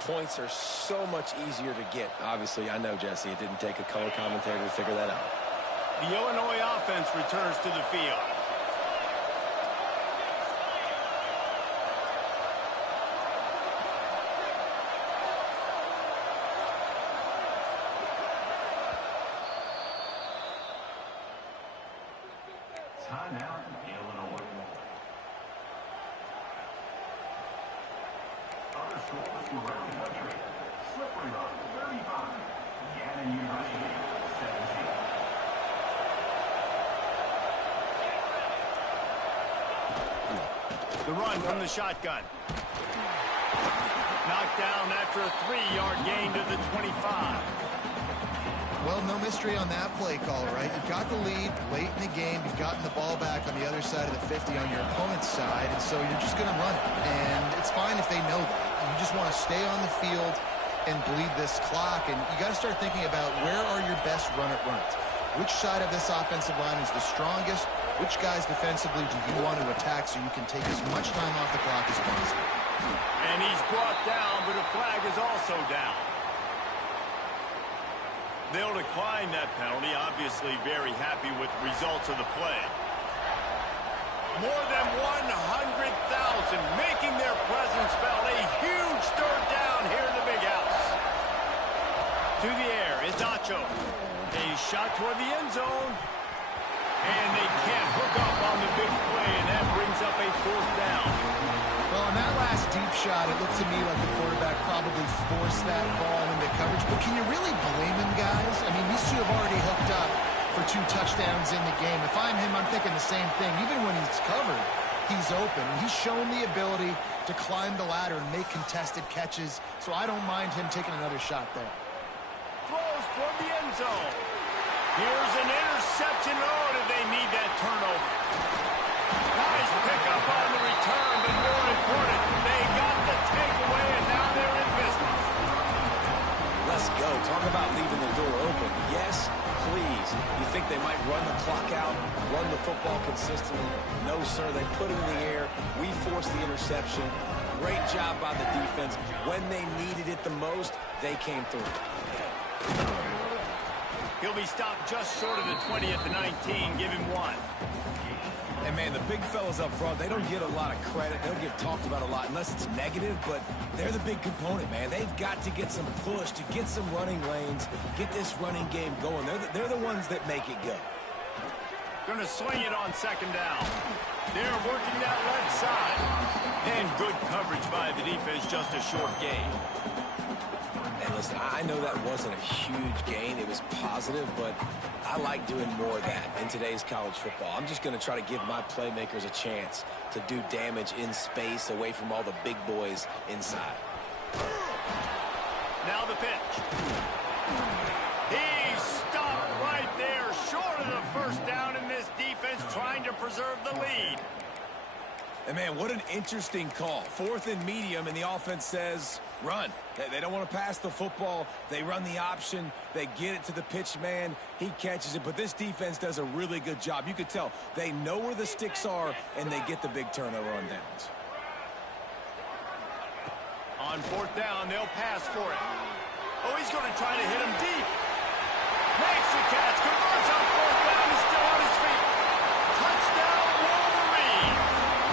points are so much easier to get. Obviously, I know, Jesse, it didn't take a color commentator to figure that out. The Illinois offense returns to the field. Timeout, Illinois. Other scores were The run from the shotgun. Knocked down after a 3-yard gain to the 25. Well, no mystery on that play call, right? You've got the lead late in the game. You've gotten the ball back on the other side of the 50 on your opponent's side, and so you're just going to run it. And it's fine if they know that. You just want to stay on the field and bleed this clock, and you got to start thinking about where are your best run-it-runs. Which side of this offensive line is the strongest? Which guys defensively do you want to attack so you can take as much time off the clock as possible? And he's brought down, but a flag is also down. They'll decline that penalty, obviously very happy with the results of the play. More than 100,000 making their presence felt. A huge third down here in the big house. To the air, it's Acho. A shot toward the end zone. And they can't hook up on the big play, and that brings up a 4th down. Well, on that last deep shot, it looked to me like the quarterback probably forced that ball into coverage. But can you really blame him, guys? I mean, these two have already hooked up for 2 touchdowns in the game. If I'm him, I'm thinking the same thing. Even when he's covered, he's open. He's shown the ability to climb the ladder and make contested catches, so I don't mind him taking another shot there. Throws toward the end zone. Here's an interception. Oh, did they need that turnover? Nice pickup on the return, but more important, they got the takeaway, and now they're in business. Let's go. Talk about leaving the door open. Yes, please. You think they might run the clock out, run the football consistently? No, sir. They put it in the air. We forced the interception. Great job by the defense. When they needed it the most, they came through. He'll be stopped just short of the 20 at the 19. Give him 1. And, man, the big fellas up front, they don't get a lot of credit. They'll get talked about a lot unless it's negative, but they're the big component, man. They've got to get some push, to get some running lanes, get this running game going. They're the ones that make it go. Going to swing it on 2nd down. They're working that left side. And good coverage by the defense, just a short gain. And listen, I know that wasn't a huge gain. It was positive, but I like doing more of that in today's college football. I'm just going to try to give my playmakers a chance to do damage in space away from all the big boys inside. Now the pitch. He stopped right there, short of the 1st down, in this defense trying to preserve the lead. And, man, what an interesting call. 4th and medium, and the offense says, run. They don't want to pass the football. They run the option. They get it to the pitch man. He catches it. But this defense does a really good job. You could tell they know where the sticks are, and they get the big turnover on downs. On 4th down, they'll pass for it. Oh, he's going to try to hit him deep. Makes the catch. Converts on 4th down. He's still on his feet. Touchdown, Wolverine.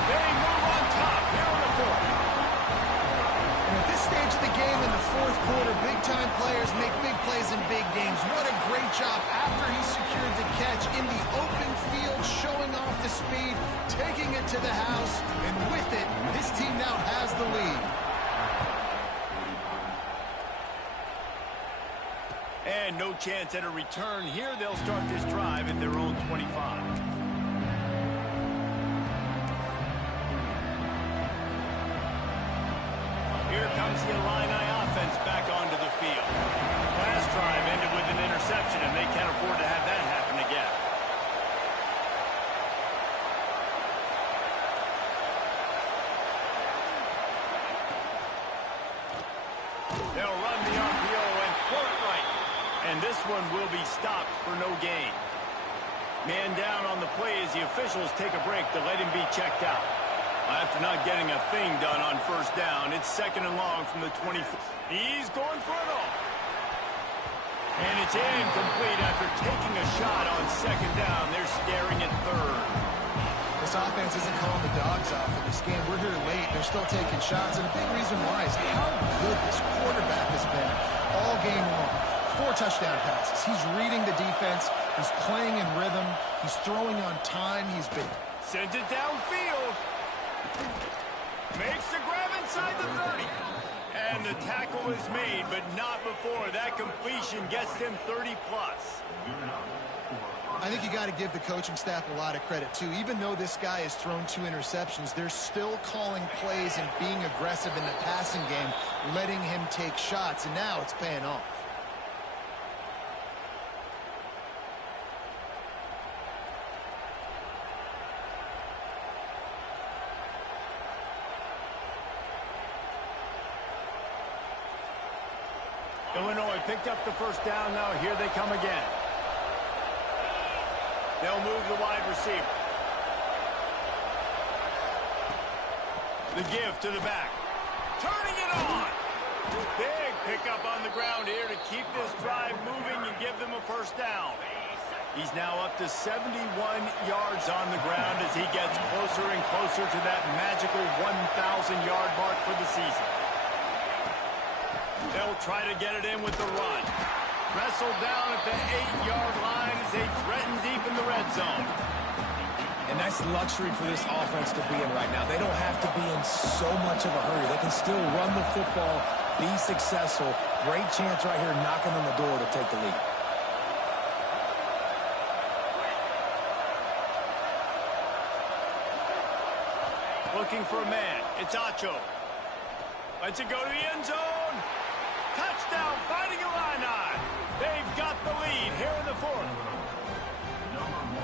They move on top here in the 4th. And at this stage of the game in the 4th quarter, big-time players make big plays in big games. What a great job after he secured the catch in the open field, showing off the speed, taking it to the house, and with it, this team now has the lead. And no chance at a return here. They'll start this drive at their own 25. Here comes the Illini offense back onto the field. Last drive ended with an interception, and they can't afford to have that happen again. They'll run the RPO and throw it right. And this one will be stopped for no gain. Man down on the play as the officials take a break to let him be checked out. After not getting a thing done on 1st down, it's 2nd and long from the 24. He's going for it all. And it's incomplete after taking a shot on 2nd down. They're staring at 3rd. This offense isn't calling the dogs off in this game. We're here late. They're still taking shots, and a big reason why is how good this quarterback has been all game long. 4 touchdown passes. He's reading the defense. He's playing in rhythm. He's throwing on time. He's been... Sends it downfield. Makes the grab inside the 30. And the tackle is made, but not before. That completion gets them 30+. I think you got to give the coaching staff a lot of credit, too. Even though this guy has thrown 2 interceptions, they're still calling plays and being aggressive in the passing game, letting him take shots, and now it's paying off. Illinois picked up the first down. Now here they come again. They'll move the wide receiver. The give to the back. Turning it on. Big pickup on the ground here to keep this drive moving and give them a first down. He's now up to 71 yards on the ground as he gets closer and closer to that magical 1,000-yard mark for the season. They'll try to get it in with the run. Wrestled down at the 8-yard line as they threaten deep in the red zone. And that's luxury for this offense to be in right now. They don't have to be in so much of a hurry. They can still run the football, be successful. Great chance right here knocking on the door to take the lead. Looking for a man. It's Acho. Lets it go to the end zone. Touchdown, Fighting Illini. They've got the lead here in the 4th.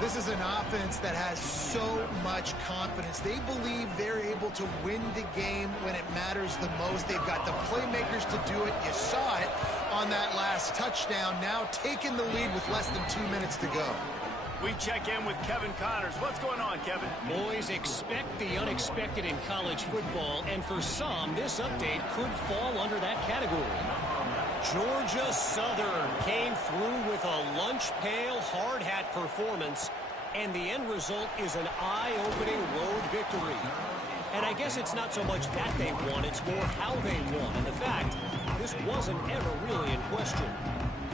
This is an offense that has so much confidence. They believe they're able to win the game when it matters the most. They've got the playmakers to do it. You saw it on that last touchdown. Now taking the lead with less than 2 minutes to go. We check in with Kevin Connors. What's going on, Kevin? Boys, expect the unexpected in college football, and for some, this update could fall under that category. Georgia Southern came through with a lunch pail hard hat performance, and the end result is an eye-opening road victory. And I guess it's not so much that they won, it's more how they won. And the fact, this wasn't ever really in question.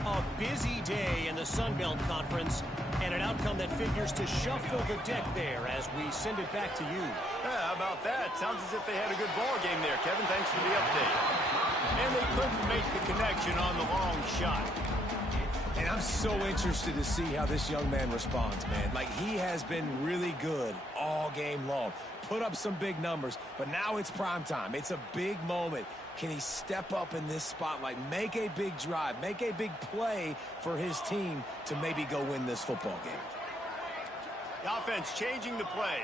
A busy day in the Sun Belt Conference, and an outcome that figures to shuffle the deck there as we send it back to you. Yeah, how about that? Sounds as if they had a good ball game there, Kevin. Thanks for the update. And they couldn't make the connection on the long shot. And I'm so interested to see how this young man responds, man. Like, he has been really good all game long. Put up some big numbers, but now it's prime time. It's a big moment. Can he step up in this spotlight, make a big drive, make a big play for his team to maybe go win this football game? The offense changing the play.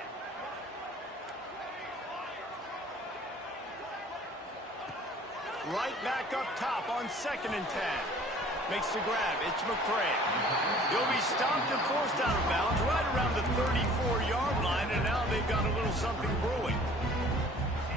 Right back up top on 2nd and 10. Makes the grab. It's McCray. He'll be stopped and forced out of bounds right around the 34-yard line, and now they've got a little something brewing.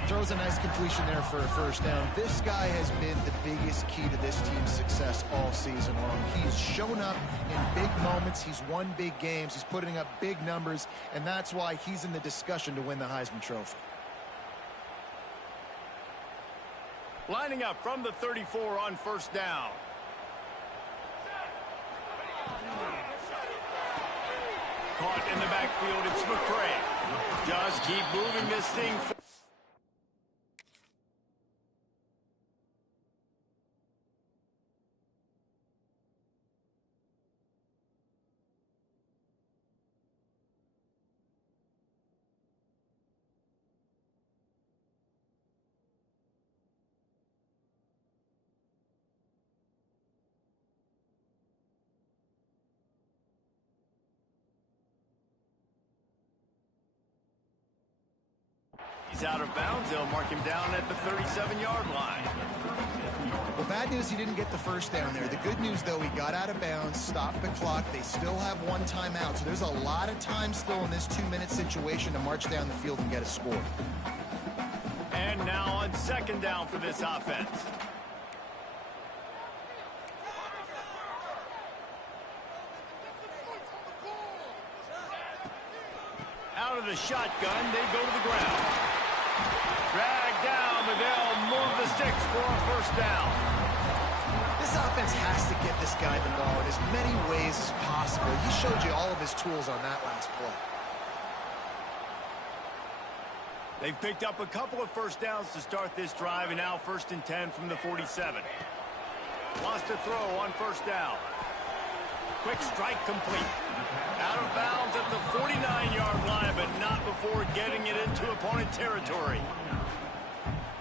Throws a nice completion there for a first down. This guy has been the biggest key to this team's success all season long. He's shown up in big moments. He's won big games. He's putting up big numbers, and that's why he's in the discussion to win the Heisman Trophy. Lining up from the 34 on first down. Caught in the backfield, it's McCray. Just keep moving this thing forward. He's out of bounds. They'll mark him down at the 37-yard line. Well, bad news, he didn't get the first down there. The good news, though, he got out of bounds, stopped the clock. They still have one timeout, so there's a lot of time still in this 2-minute situation to march down the field and get a score. And now on 2nd down for this offense. Out of the shotgun, they go to the ground. Dragged down, but they'll move the sticks for a first down. This offense has to get this guy the ball in as many ways as possible. He showed you all of his tools on that last play. They've picked up a couple of first downs to start this drive, and now 1st and 10 from the 47. Lost a throw on first down. Quick strike complete. Out of bounds at the 49-yard line, but not before getting it into opponent territory.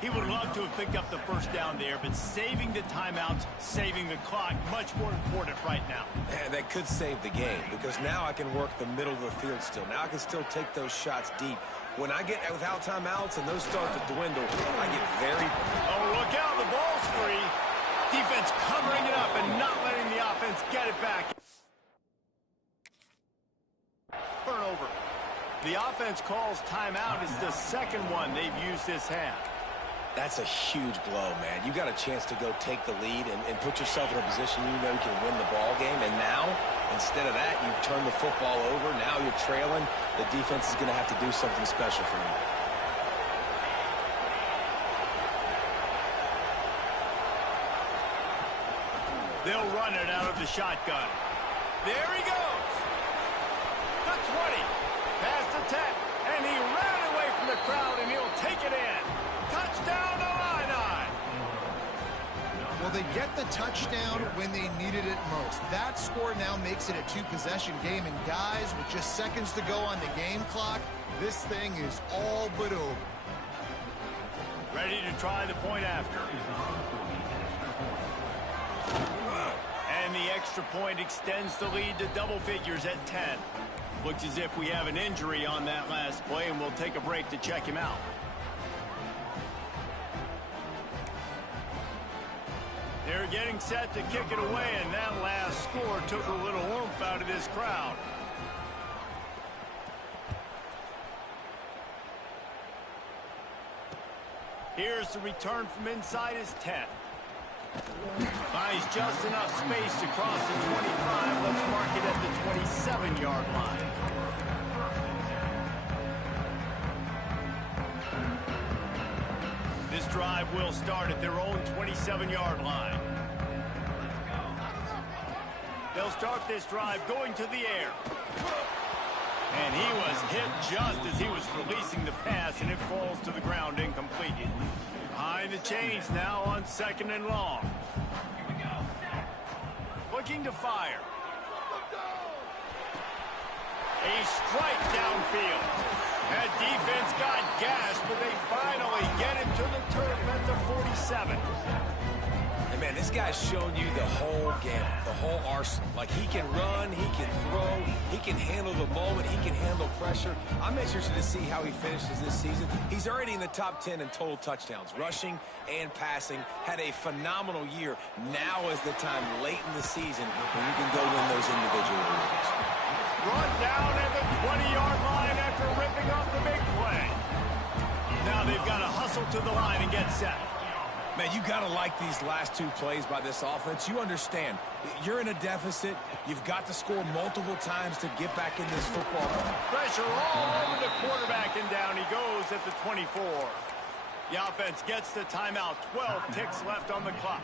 He would love to have picked up the first down there, but saving the timeouts, saving the clock, much more important right now. Man, that could save the game, because now I can work the middle of the field still. Now I can still take those shots deep. When I get without timeouts and those start to dwindle, I get very... Oh, look out, the ball's free. Defense covering it up and not letting the offense get it back. Turnover. The offense calls timeout. It's the second one they've used this half. That's a huge blow, man. You got a chance to go take the lead and put yourself in a position you know you can win the ball game. And now, instead of that, you turn the football over. Now you're trailing. The defense is going to have to do something special for you. They'll run it out of the shotgun. There he goes. The 20. Past the 10. And he ran away from the crowd, and he'll take it in. Touchdown, Illini! Well, they get the touchdown when they needed it most. That score now makes it a two-possession game. And guys, with just seconds to go on the game clock, this thing is all but over. Ready to try the point after. And the extra point extends the lead to double figures at 10. Looks as if we have an injury on that last play, and we'll take a break to check him out. They're getting set to kick it away, and that last score took a little oomph out of this crowd. Here's the return from inside his 10. Finds just enough space to cross the 25. Let's mark it at the 27-yard line. This drive will start at their own 27-yard line. They'll start this drive going to the air. And he was hit just as he was releasing the pass, and it falls to the ground incomplete. Behind the chains now on 2nd and long. Looking to fire. A strike downfield. That defense got gashed, but they finally get him to the turf at the 47. And man, this guy's shown you the whole gamut, the whole arsenal. Like, he can run, he can throw, he can handle the moment, he can handle pressure. I'm interested to see how he finishes this season. He's already in the top 10 in total touchdowns, rushing and passing. Had a phenomenal year. Now is the time late in the season when you can go win those individual awards. Run down at the 20-yard line after ripping off the big play. Now they've got to hustle to the line and get set. Man, you got to like these last two plays by this offense. You understand, you're in a deficit. You've got to score multiple times to get back in this football. Pressure all over the quarterback, and down he goes at the 24. The offense gets the timeout. 12 ticks left on the clock.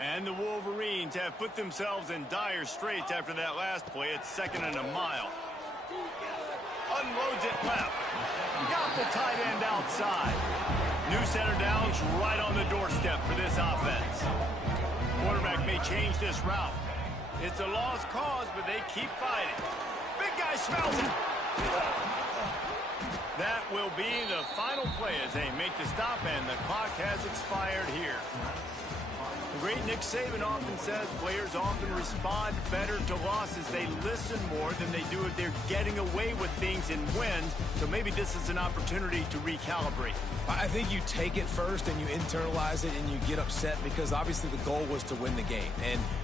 And the Wolverines have put themselves in dire straits after that last play. It's 2nd and a mile. Unloads it left. Got the tight end outside. New center downs right on the doorstep for this offense. Quarterback may change this route. It's a lost cause, but they keep fighting. Big guy smells it. That will be the final play as they make the stop, and the clock has expired here. The great Nick Saban often says players often respond better to losses. They listen more than they do if they're getting away with things in wins. So maybe this is an opportunity to recalibrate. I think you take it first and you internalize it and you get upset because obviously the goal was to win the game.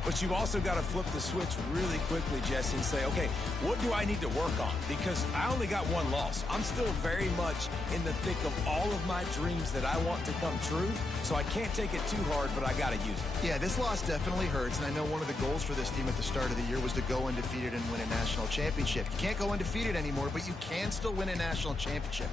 But you've also got to flip the switch really quickly, Jesse, and say, okay, what do I need to work on? Because I only got one loss. I'm still very much in the thick of all of my dreams that I want to come true. So I can't take it too hard, but I got to use it. Yeah, this loss definitely hurts, and I know one of the goals for this team at the start of the year was to go undefeated and win a national championship. You can't go undefeated anymore, but you can still win a national championship.